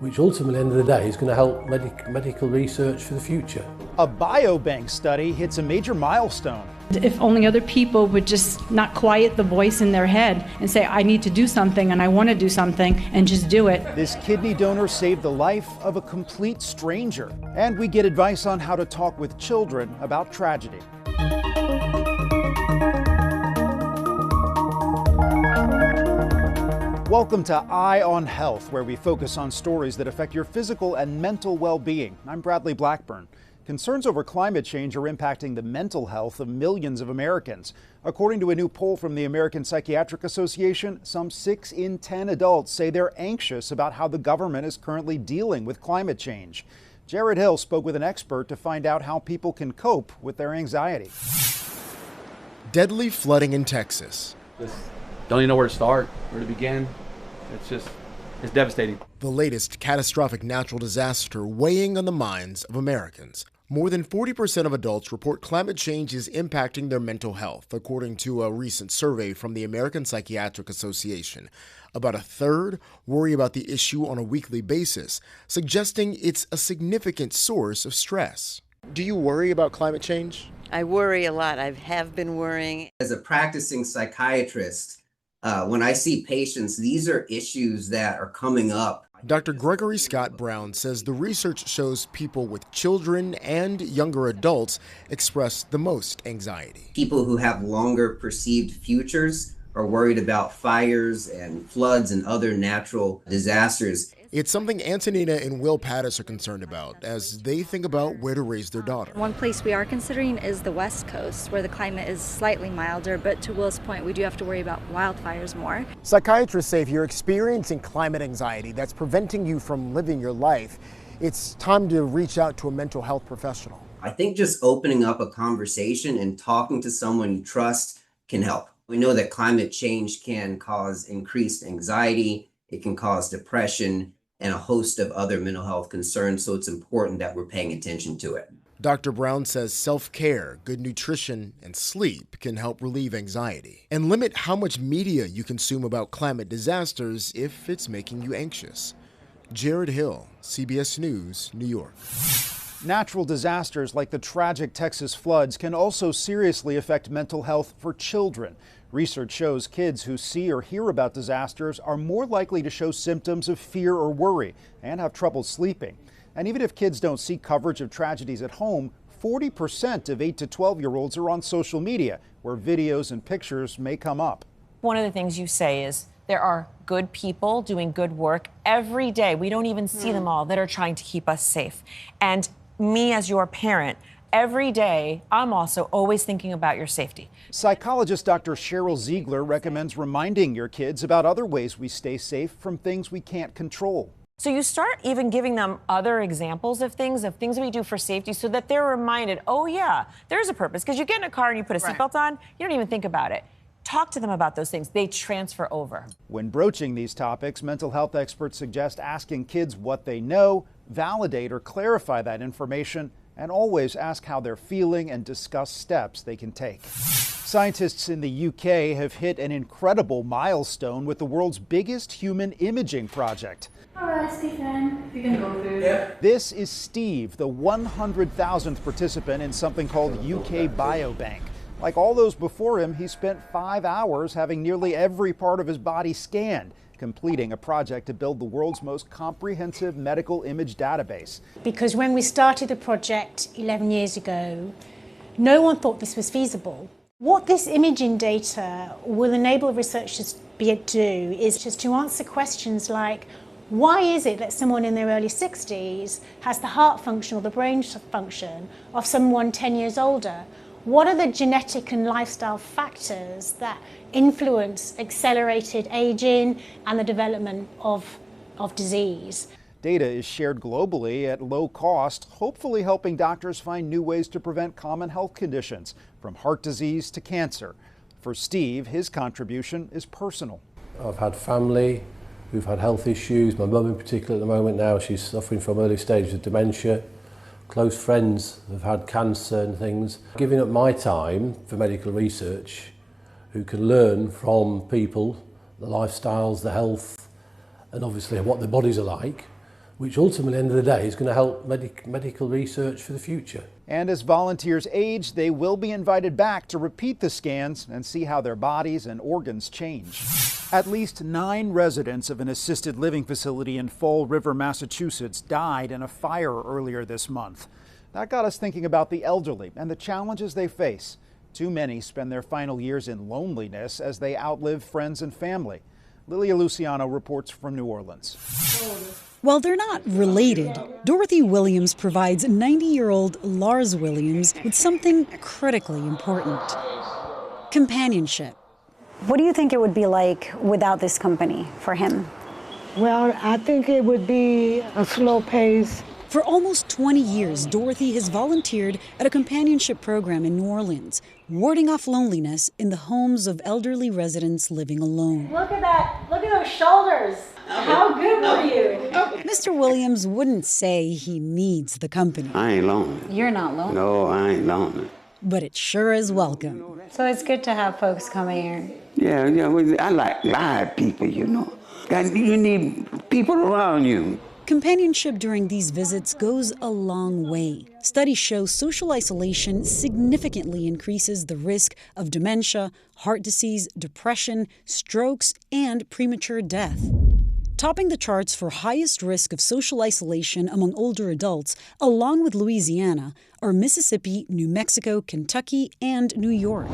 which ultimately, at the end of the day, is going to help medical research for the future. A biobank study hits a major milestone. If only other people would just not quiet the voice in their head and say, I need to do something and I want to do something, and just do it. This kidney donor saved the life of a complete stranger. And we get advice on how to talk with children about tragedy. Welcome to Eye on Health, where we focus on stories that affect your physical and mental well-being. I'm Bradley Blackburn. Concerns over climate change are impacting the mental health of millions of Americans. According to a new poll from the American Psychiatric Association, some 6 in 10 adults say they're anxious about how the government is currently dealing with climate change. Jared Hill spoke with an expert to find out how people can cope with their anxiety. Deadly flooding in Texas. Just don't even know where to start, where to begin. It's devastating. The latest catastrophic natural disaster weighing on the minds of Americans. More than 40% of adults report climate change is impacting their mental health, according to a recent survey from the American Psychiatric Association. About a third worry about the issue on a weekly basis, suggesting it's a significant source of stress. Do you worry about climate change? I worry a lot. I have been worrying. As a practicing psychiatrist, when I see patients, these are issues that are coming up. Dr. Gregory Scott Brown says the research shows people with children and younger adults express the most anxiety. People who have longer perceived futures are worried about fires and floods and other natural disasters. It's something Antonina and Will Pattis are concerned about as they think about where to raise their daughter. One place we are considering is the West Coast, where the climate is slightly milder, but to Will's point, we do have to worry about wildfires more. Psychiatrists say if you're experiencing climate anxiety that's preventing you from living your life, it's time to reach out to a mental health professional. I think just opening up a conversation and talking to someone you trust can help. We know that climate change can cause increased anxiety, it can cause depression, and a host of other mental health concerns, so it's important that we're paying attention to it. Dr. Brown says self-care, good nutrition, and sleep can help relieve anxiety and limit how much media you consume about climate disasters if it's making you anxious. Jared Hill, CBS News, New York. Natural disasters like the tragic Texas floods can also seriously affect mental health for children. Research shows kids who see or hear about disasters are more likely to show symptoms of fear or worry and have trouble sleeping. And even if kids don't see coverage of tragedies at home, 40% of 8 to 12-year-olds are on social media, where videos and pictures may come up. One of the things you say is there are good people doing good work every day. We don't even see them all that are trying to keep us safe. And me as your parent, every day, I'm also always thinking about your safety. Psychologist Dr. Cheryl Ziegler recommends reminding your kids about other ways we stay safe from things we can't control. So you start even giving them other examples of things we do for safety so that they're reminded, oh yeah, there's a purpose. Because you get in a car and you put a seatbelt on, you don't even think about it. Talk to them about those things. They transfer over. When broaching these topics, mental health experts suggest asking kids what they know, validate or clarify that information, and always ask how they're feeling and discuss steps they can take. Scientists in the UK have hit an incredible milestone with the world's biggest human imaging project. All right, Stephen, you can go through. Yep. This is Steve, the 100,000th participant in something called UK Biobank. Like all those before him, he spent 5 hours having nearly every part of his body scanned, completing a project to build the world's most comprehensive medical image database. Because when we started the project 11 years ago, no one thought this was feasible. What this imaging data will enable researchers to be able to do is just to answer questions like, why is it that someone in their early 60s has the heart function or the brain function of someone 10 years older? What are the genetic and lifestyle factors that influence accelerated aging and the development of disease? Data is shared globally at low cost, hopefully helping doctors find new ways to prevent common health conditions, from heart disease to cancer. For Steve, his contribution is personal. I've had family who've had health issues. My mum in particular at the moment now, she's suffering from early stages of dementia. Close friends have had cancer and things. Giving up my time for medical research, who can learn from people, the lifestyles, the health, and obviously what their bodies are like, which ultimately, at the end of the day, is going to help medical research for the future. And as volunteers age, they will be invited back to repeat the scans and see how their bodies and organs change. At least 9 residents of an assisted living facility in Fall River, Massachusetts, died in a fire earlier this month. That got us thinking about the elderly and the challenges they face. Too many spend their final years in loneliness as they outlive friends and family. Lilia Luciano reports from New Orleans. While they're not related, Dorothy Williams provides 90-year-old Lars Williams with something critically important: companionship. What do you think it would be like without this company for him? Well, I think it would be a slow pace. For almost 20 years, Dorothy has volunteered at a companionship program in New Orleans, warding off loneliness in the homes of elderly residents living alone. Look at that. Look at those shoulders. How good were you? Mr. Williams wouldn't say he needs the company. I ain't lonely. You're not lonely. No, I ain't lonely. But it sure is welcome. So it's good to have folks coming here. Yeah, I like live people, you know. You need people around you. Companionship during these visits goes a long way. Studies show social isolation significantly increases the risk of dementia, heart disease, depression, strokes, and premature death. Topping the charts for highest risk of social isolation among older adults, along with Louisiana, are Mississippi, New Mexico, Kentucky, and New York,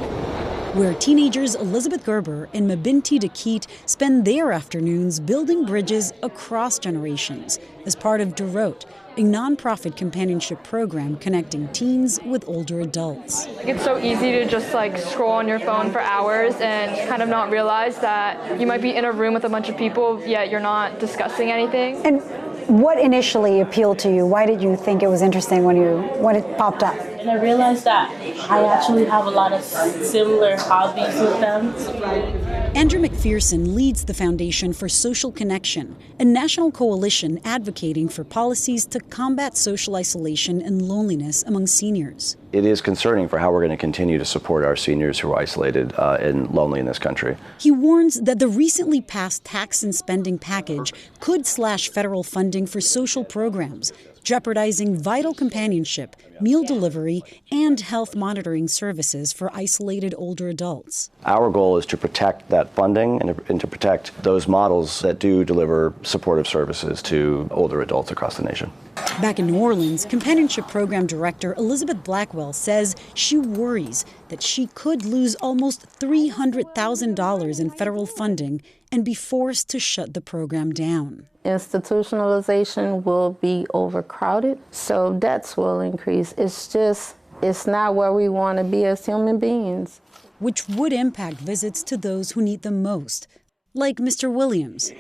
where teenagers Elizabeth Gerber and Mabinti Dakit spend their afternoons building bridges across generations as part of Dorot, a nonprofit companionship program connecting teens with older adults. It's so easy to just scroll on your phone for hours and kind of not realize that you might be in a room with a bunch of people, yet you're not discussing anything. And what initially appealed to you? Why did you think it was interesting when it popped up? And I realized that I actually have a lot of similar hobbies with them. Andrew McPherson leads the Foundation for Social Connection, a national coalition advocating for policies to combat social isolation and loneliness among seniors. It is concerning for how we're going to continue to support our seniors who are isolated and lonely in this country. He warns that the recently passed tax and spending package could slash federal funding for social programs, jeopardizing vital companionship, meal delivery, and health monitoring services for isolated older adults. Our goal is to protect that funding and to protect those models that do deliver supportive services to older adults across the nation. Back in New Orleans, Companionship Program Director Elizabeth Blackwell says she worries that she could lose almost $300,000 in federal funding and be forced to shut the program down. Institutionalization will be overcrowded, so debts will increase. It's not where we want to be as human beings. Which would impact visits to those who need them most, like Mr. Williams.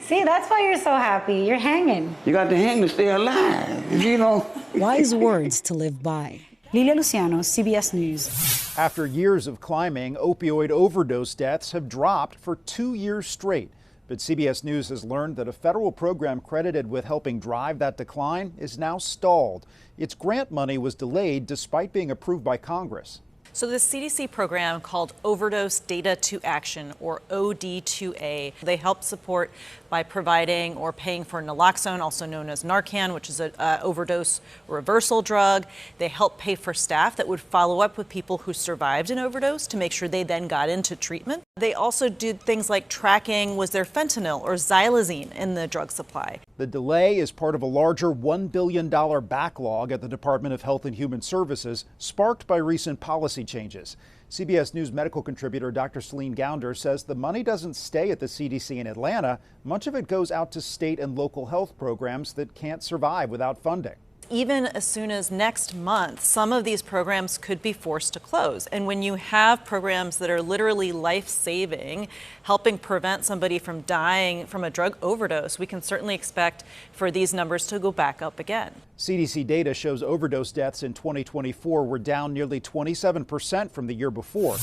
See, that's why you're so happy. You're hanging. You got to hang to stay alive, you know. Wise words to live by. Lilia Luciano, CBS News. After years of climbing, opioid overdose deaths have dropped for 2 years straight. But CBS News has learned that a federal program credited with helping drive that decline is now stalled. Its grant money was delayed despite being approved by Congress. So the CDC program called Overdose Data to Action, or OD2A, they help support by providing or paying for naloxone, also known as Narcan, which is an overdose reversal drug. They help pay for staff that would follow up with people who survived an overdose to make sure they then got into treatment. They also did things like tracking, was there fentanyl or xylazine in the drug supply? The delay is part of a larger $1 billion backlog at the Department of Health and Human Services, sparked by recent policy changes. CBS News medical contributor Dr. Celine Gounder says the money doesn't stay at the CDC in Atlanta. Much of it goes out to state and local health programs that can't survive without funding. Even as soon as next month, some of these programs could be forced to close. And when you have programs that are literally life-saving, helping prevent somebody from dying from a drug overdose, we can certainly expect for these numbers to go back up again. CDC data shows overdose deaths in 2024 were down nearly 27% from the year before.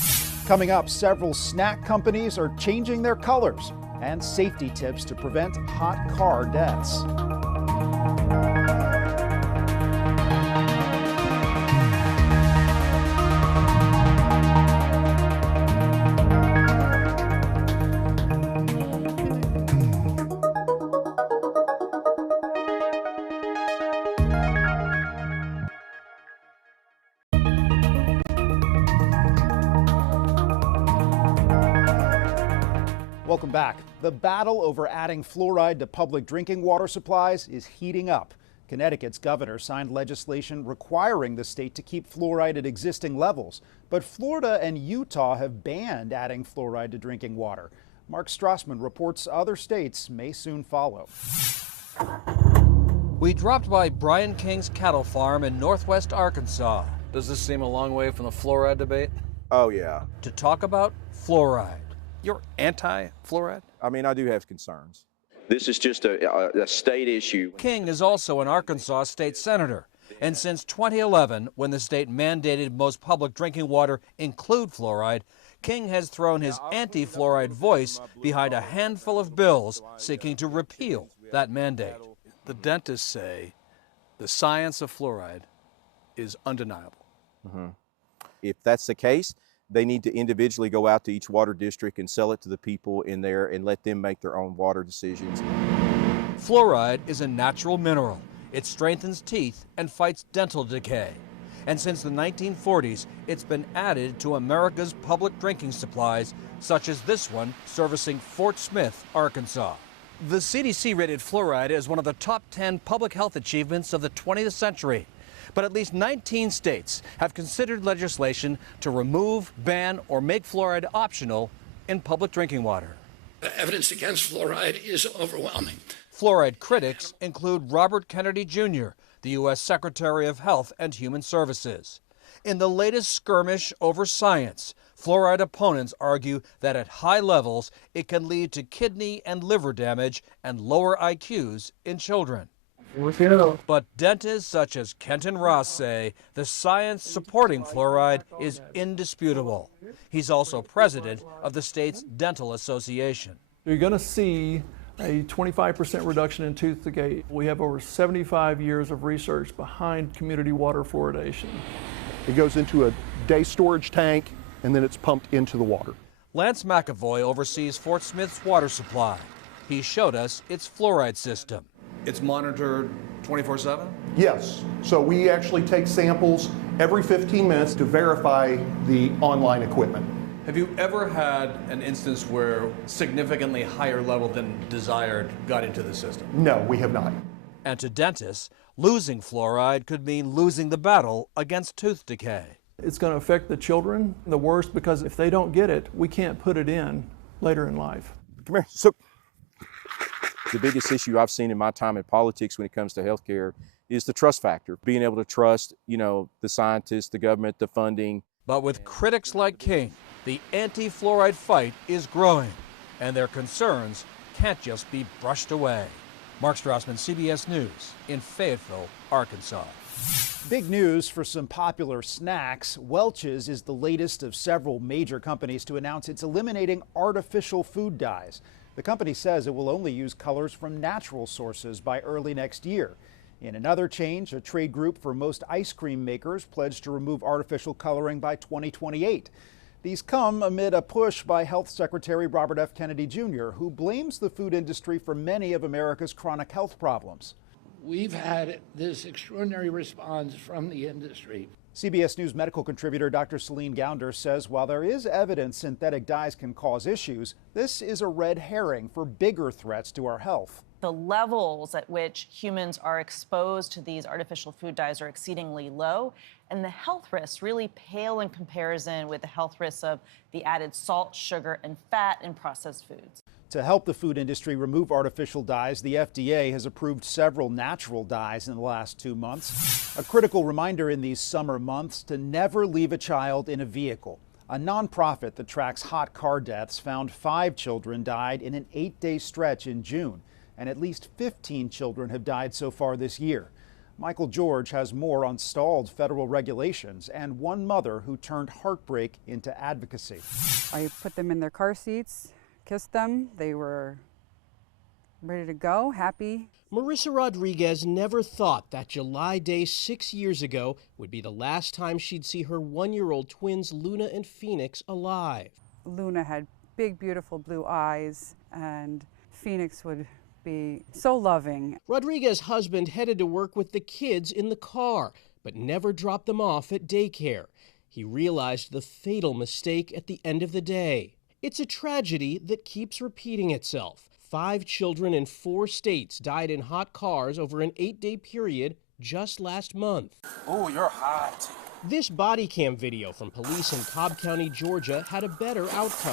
Coming up, several snack companies are changing their colors, and safety tips to prevent hot car deaths. Welcome back. The battle over adding fluoride to public drinking water supplies is heating up. Connecticut's governor signed legislation requiring the state to keep fluoride at existing levels. But Florida and Utah have banned adding fluoride to drinking water. Mark Strassman reports other states may soon follow. We dropped by Brian King's cattle farm in northwest Arkansas. Does this seem a long way from the fluoride debate? Oh, yeah. To talk about fluoride. You're anti-fluoride? I mean, I do have concerns. This is just a state issue. King is also an Arkansas state senator. And since 2011, when the state mandated most public drinking water include fluoride, King has thrown his anti-fluoride voice behind a handful of bills seeking to repeal that mandate. The dentists say the science of fluoride is undeniable. Mm-hmm. If that's the case, they need to individually go out to each water district and sell it to the people in there and let them make their own water decisions. Fluoride is a natural mineral. It strengthens teeth and fights dental decay. And since the 1940s, it's been added to America's public drinking supplies, such as this one servicing Fort Smith, Arkansas. The CDC rated fluoride as one of the top 10 public health achievements of the 20th century. But at least 19 states have considered legislation to remove, ban, or make fluoride optional in public drinking water. The evidence against fluoride is overwhelming. Fluoride critics include Robert Kennedy Jr., the U.S. Secretary of Health and Human Services. In the latest skirmish over science, fluoride opponents argue that at high levels it can lead to kidney and liver damage and lower IQs in children. But dentists such as Kenton Ross say the science supporting fluoride is indisputable. He's also president of the state's dental association. You're going to see a 25% reduction in tooth decay. We have over 75 years of research behind community water fluoridation. It goes into a day storage tank and then it's pumped into the water. Lance McAvoy oversees Fort Smith's water supply. He showed us its fluoride system. It's monitored 24/7? Yes. So we actually take samples every 15 minutes to verify the online equipment. Have you ever had an instance where significantly higher level than desired got into the system? No, we have not. And to dentists, losing fluoride could mean losing the battle against tooth decay. It's going to affect the children the worst because if they don't get it, we can't put it in later in life. Come here. So the biggest issue I've seen in my time in politics when it comes to healthcare is the trust factor. Being able to trust, the scientists, the government, the funding. But with critics like King, the anti-fluoride fight is growing, and their concerns can't just be brushed away. Mark Strassman, CBS News, in Fayetteville, Arkansas. Big news for some popular snacks. Welch's is the latest of several major companies to announce it's eliminating artificial food dyes. The company says it will only use colors from natural sources by early next year. In another change, a trade group for most ice cream makers pledged to remove artificial coloring by 2028. These come amid a push by Health Secretary Robert F. Kennedy Jr., who blames the food industry for many of America's chronic health problems. We've had this extraordinary response from the industry. CBS News medical contributor Dr. Celine Gounder says while there is evidence synthetic dyes can cause issues, this is a red herring for bigger threats to our health. The levels at which humans are exposed to these artificial food dyes are exceedingly low, and the health risks really pale in comparison with the health risks of the added salt, sugar, and fat in processed foods. To help the food industry remove artificial dyes, the FDA has approved several natural dyes in the last 2 months. A critical reminder in these summer months to never leave a child in a vehicle. A nonprofit that tracks hot car deaths found 5 children died in an 8-day stretch in June, and at least 15 children have died so far this year. Michael George has more on stalled federal regulations and one mother who turned heartbreak into advocacy. I put them in their car seats, kissed them. They were ready to go, happy. Marissa Rodriguez never thought that July day 6 years ago would be the last time she'd see her 1-year-old twins Luna and Phoenix alive. Luna had big, beautiful blue eyes, and Phoenix would be so loving. Rodriguez's husband headed to work with the kids in the car, but never dropped them off at daycare. He realized the fatal mistake at the end of the day. It's a tragedy that keeps repeating itself. 5 children in 4 states died in hot cars over an 8-day period just last month. Oh, you're hot. This body cam video from police in Cobb County, Georgia had a better outcome.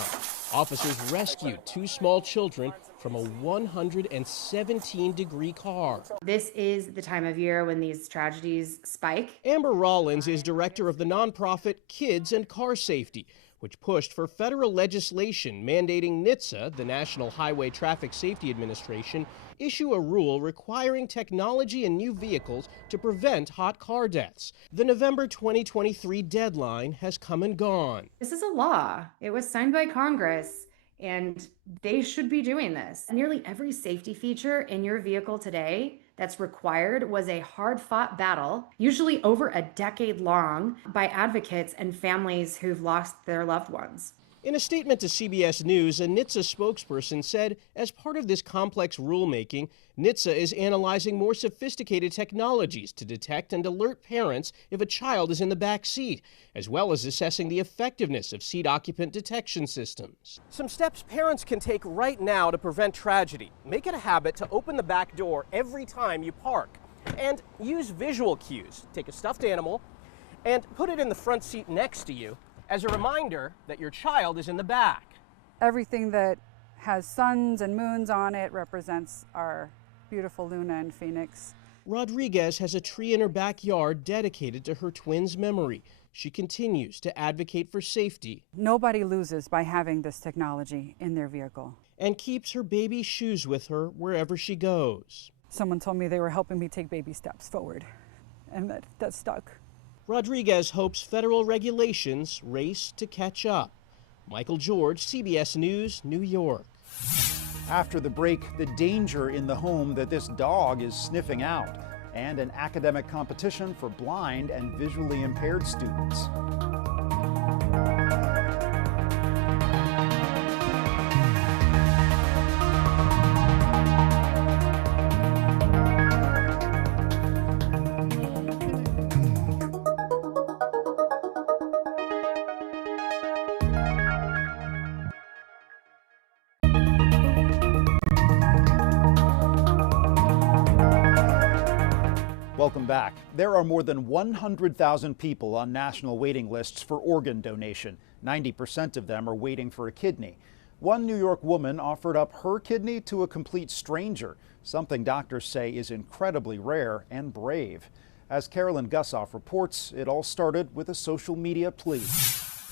Officers rescued 2 small children from a 117-degree car. This is the time of year when these tragedies spike. Amber Rollins is director of the nonprofit Kids and Car Safety, which pushed for federal legislation mandating NHTSA, the National Highway Traffic Safety Administration, issue a rule requiring technology in new vehicles to prevent hot car deaths. The November 2023 deadline has come and gone. This is a law. It was signed by Congress, and they should be doing this. Nearly every safety feature in your vehicle today that's required was a hard-fought battle, usually over a decade long, by advocates and families who've lost their loved ones. In a statement to CBS News, a NHTSA spokesperson said, as part of this complex rulemaking, NHTSA is analyzing more sophisticated technologies to detect and alert parents if a child is in the back seat, as well as assessing the effectiveness of seat occupant detection systems. Some steps parents can take right now to prevent tragedy. Make it a habit to open the back door every time you park. And use visual cues. Take a stuffed animal and put it in the front seat next to you as a reminder that your child is in the back. Everything that has suns and moons on it represents our beautiful Luna and Phoenix. Rodriguez has a tree in her backyard dedicated to her twins' memory. She continues to advocate for safety. Nobody loses by having this technology in their vehicle. And keeps her baby shoes with her wherever she goes. Someone told me they were helping me take baby steps forward, and that stuck. Rodriguez hopes federal regulations race to catch up. Michael George, CBS News, New York. After the break, the danger in the home that this dog is sniffing out, and an academic competition for blind and visually impaired students. Welcome back. There are more than 100,000 people on national waiting lists for organ donation. 90% of them are waiting for a kidney. One New York woman offered up her kidney to a complete stranger, something doctors say is incredibly rare and brave. As Carolyn Gussoff reports, it all started with a social media plea.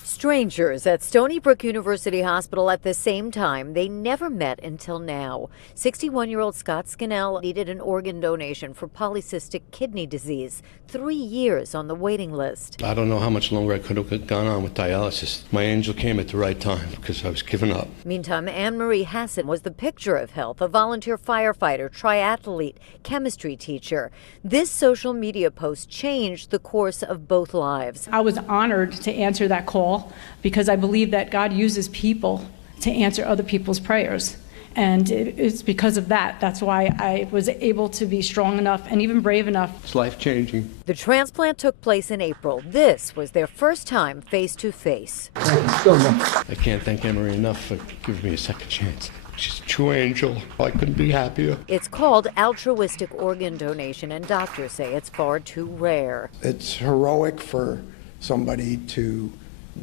Strangers at Stony Brook University Hospital at the same time. They never met until now. 61-year-old Scott Scannell needed an organ donation for polycystic kidney disease. 3 years on the waiting list. I don't know how much longer I could have gone on with dialysis. My angel came at the right time because I was giving up. Meantime, Anne-Marie Hassan was the picture of health, a volunteer firefighter, triathlete, chemistry teacher. This social media post changed the course of both lives. I was honored to answer that call because I believe that God uses people to answer other people's prayers. And it's because of that. That's why I was able to be strong enough and even brave enough. It's life-changing. The transplant took place in April. This was their first time face-to-face. Thank you so much. I can't thank Anne-Marie enough for giving me a second chance. She's a true angel. I couldn't be happier. It's called altruistic organ donation, and doctors say it's far too rare. It's heroic for somebody to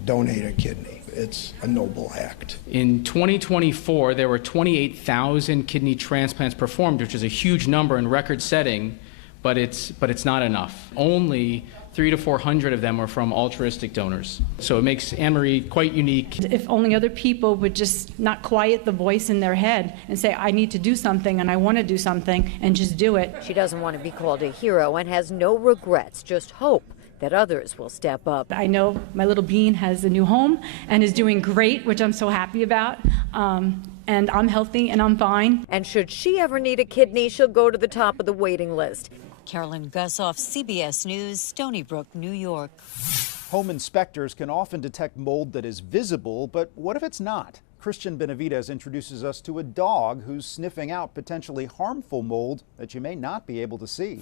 donate a kidney. It's a noble act. In 2024, there were 28,000 kidney transplants performed, which is a huge number and record-setting, but it's not enough. Only 300 to 400 of them were from altruistic donors. So it makes Anne-Marie quite unique. If only other people would just not quiet the voice in their head and say, I need to do something and I want to do something, and just do it. She doesn't want to be called a hero and has no regrets, just hope that others will step up. I know my little bean has a new home and is doing great, which I'm so happy about. And I'm healthy and I'm fine. And should she ever need a kidney, she'll go to the top of the waiting list. Carolyn Gussoff, CBS News, Stony Brook, New York. Home inspectors can often detect mold that is visible, but what if it's not? Christian Benavidez introduces us to a dog who's sniffing out potentially harmful mold that you may not be able to see.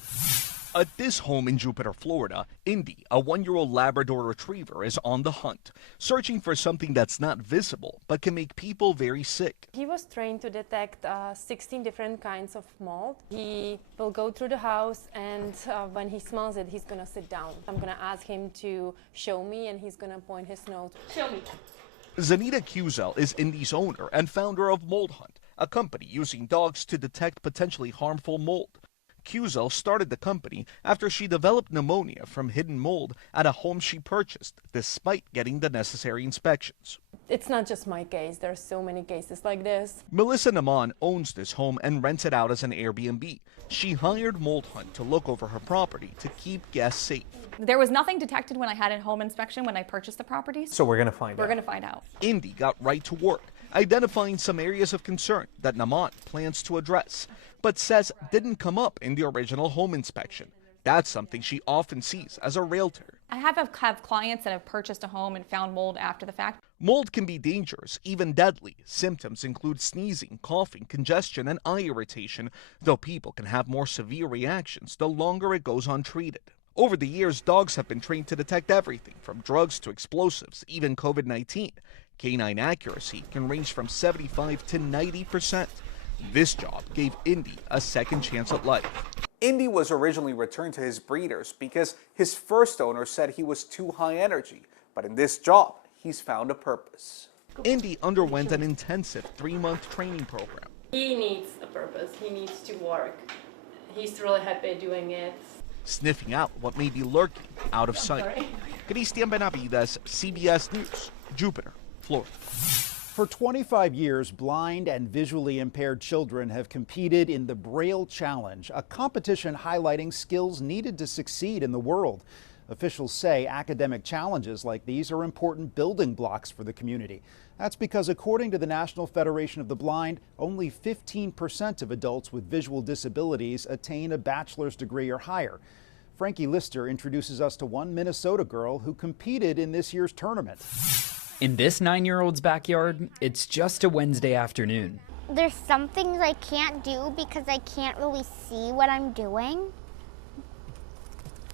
At this home in Jupiter, Florida, Indy, a 1-year-old Labrador retriever, is on the hunt, searching for something that's not visible but can make people very sick. He was trained to detect 16 different kinds of mold. He will go through the house, and when he smells it, he's going to sit down. I'm going to ask him to show me, and he's going to point his nose. Show me. Zanita Cuzel is Indy's owner and founder of Mold Hunt, a company using dogs to detect potentially harmful mold. Cuzel started the company after she developed pneumonia from hidden mold at a home she purchased, despite getting the necessary inspections. It's not just my case. There are so many cases like this. Melissa Naman owns this home and rents it out as an Airbnb. She hired Mold Hunt to look over her property to keep guests safe. There was nothing detected when I had a home inspection when I purchased the property. So we're going to find out. We're going to find out. Indy got right to work, identifying some areas of concern that Naman plans to address, but says didn't come up in the original home inspection. That's something she often sees as a realtor. I have clients that have purchased a home and found mold after the fact. Mold can be dangerous, even deadly. Symptoms include sneezing, coughing, congestion, and eye irritation, though people can have more severe reactions the longer it goes untreated. Over the years, dogs have been trained to detect everything from drugs to explosives, even COVID-19. Canine accuracy can range from 75 to 90%. This job gave Indy a second chance at life. Indy was originally returned to his breeders because his first owner said he was too high energy. But in this job, he's found a purpose. Indy underwent an intensive 3-month training program. He needs a purpose. He needs to work. He's really happy doing it. Sniffing out what may be lurking out of sight. Cristian Benavides, CBS News, Jupiter, Florida. For 25 years, blind and visually impaired children have competed in the Braille Challenge, a competition highlighting skills needed to succeed in the world. Officials say academic challenges like these are important building blocks for the community. That's because, according to the National Federation of the Blind, only 15% of adults with visual disabilities attain a bachelor's degree or higher. Frankie Lister introduces us to one Minnesota girl who competed in this year's tournament. In this 9-year-old's backyard, it's just a Wednesday afternoon. There's some things I can't do because I can't really see what I'm doing.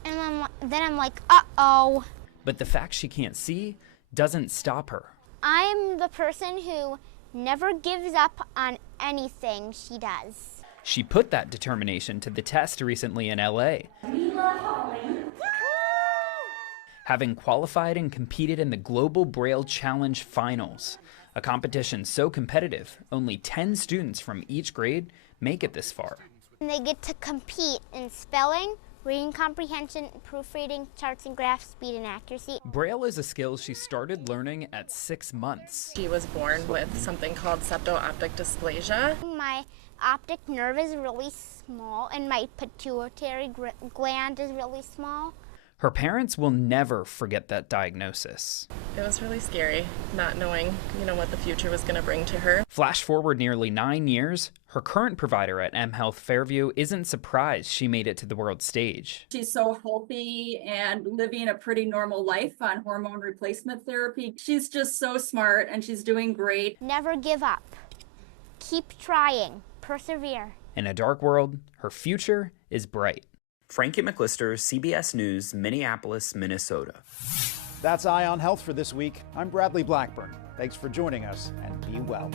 And then I'm like, uh-oh. But the fact she can't see doesn't stop her. I'm the person who never gives up on anything she does. She put that determination to the test recently in LA. Having qualified and competed in the Global Braille Challenge Finals, a competition so competitive, only 10 students from each grade make it this far. And they get to compete in spelling, reading comprehension, proofreading, charts and graphs, speed and accuracy. Braille is a skill she started learning at 6 months. She was born with something called septo-optic dysplasia. My optic nerve is really small and my pituitary gland is really small. Her parents will never forget that diagnosis. It was really scary, not knowing, what the future was going to bring to her. Flash forward nearly 9 years, her current provider at M Health Fairview isn't surprised she made it to the world stage. She's so healthy and living a pretty normal life on hormone replacement therapy. She's just so smart and she's doing great. Never give up. Keep trying. Persevere. In a dark world, her future is bright. Frankie McLister, CBS News, Minneapolis, Minnesota. That's Eye on Health for this week. I'm Bradley Blackburn. Thanks for joining us, and be well.